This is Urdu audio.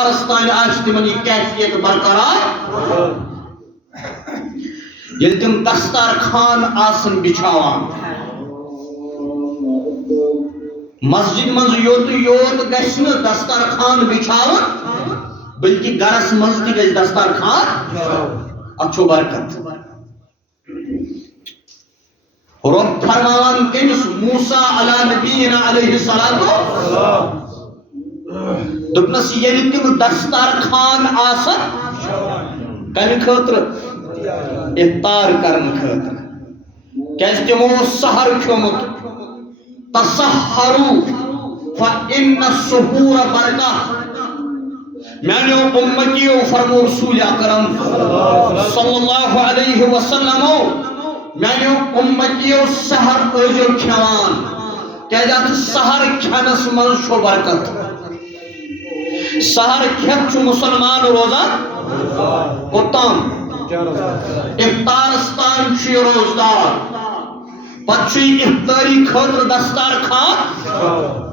ارستان آج تمن یہ کیفیت برقرار یل تم دستار خان آسن بچھاوان مسجد منز یوت گژھِ نہٕ دستار خان بچھاون بلکہ گرس منز تہِ گژھِ دستار خان اتھ چھُ برکت رب فرماوان کٔمِس موسیٰ علیٰ نبینا علیہ السلام دپنس ییٚلہِ تِم دستار خان آسن کمہِ خٲطرٕ افطار کرن خٲطرٕ کیازِ تِمو اوس سحر کھیوٚمُت تسحروا فإن السحور برکہ میانیو امتیو فرمو رسول اکرم صلی اللہ علیہ وسلم میانیو امتیو سحر ٲسِو کھیوان کیازِ اتھ سحر کھٮ۪نس منٛز چھُ برکت سحر کھٮ۪تھ چھُ مُسلمان روزان کوٚتام افطارس تام چھُ یہِ روزدار پتہٕ چھُ یہِ افطٲری خٲطرٕ دستار خان